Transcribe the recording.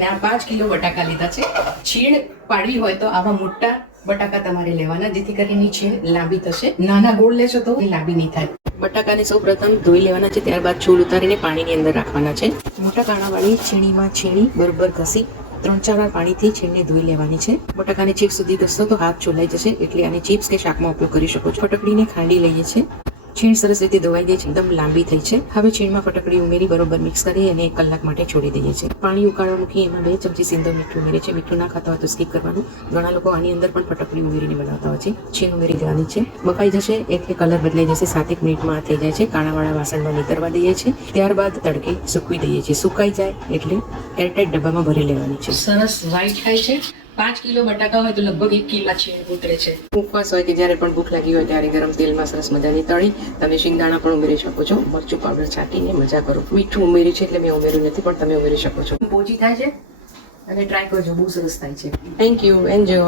આ પાંચ કિલો બટાકા લીધા છે. છીણ પાડવી હોય તો આવા મોટા બટાકા તમારે લેવાના, જેથી કરીને છીણ લાંબી થશે. નાના ગોળ લેશો તો એ લાંબી નહીં થાય. બટાકાને સૌ પ્રથમ ધોઈ લેવાના છે, ત્યારબાદ છોલ ઉતારીને પાણીની અંદર રાખવાના છે. મોટા કાણાવાળી છીણીમાં છીણી બરોબર ઘસી ત્રણ ચાર વાર પાણીથી છીણને ધોઈ લેવાની છે. બટાકાની ચિપ્સ સુધી ઘસશો તો હાથ ચોલાઈ જશે, એટલે આને ચીપ્સ કે શાકમાં ઉપયોગ કરી શકો છો. ફટકડીને ખાંડી લઈએ છે છીણ સરસ રીતે ધોવાઈ ગઈ છે. એકદમ લાંબી થઈ છે. હવે છીણમાં ફટકડી ઉમેરી બરોબર મિક્સ કરી અને એક કલાક માટે છોડી દઈએ છીએ. પાણી ઉકાળવા મૂકી એમાં બે ચમચી સિંધવ મીઠું ઉમેરે છે. મીઠું ના ખાતા હોય તો સ્કીપ કરવાનું. ઘણા લોકો આની અંદર પણ ફટકડી ઉમેરીને બનાવતા હોય છે. છીણ ઉમેરી દેવાની છે. બફાઈ જશે એટલે કલર બદલાઈ જશે. સાત એક મિનિટમાં થઈ જાય છે. કાણાવાળા વાસણમાં નીતરવા દઈએ છીએ. ત્યારબાદ તડકે સૂકવી દઈએ છીએ. સુકાઈ જાય એટલે એરટાઈટ ડબ્બામાં ભરી લેવાની છે. સરસ વ્હાઈટ થાય છે. પાંચ કિલો બટાકા હોય તો લગભગ એક કિલો છે ઉતરે છે. ઉપવાસ હોય કે જ્યારે પણ ભૂખ લાગી હોય ત્યારે ગરમ તેલમાં સરસ મજાની તળી તમે શિંગદાણા પણ ઉમેરી શકો છો. મરચું પાવડર છાંટીને મજા કરો. મીઠું ઉમેર્યું છે એટલે મેં ઉમેર્યું નથી પણ તમે ઉમેરી શકો છો. પોચી થાય છે? અને ટ્રાય કરજો બહુ સરસ થાય છે. Thank you enjoy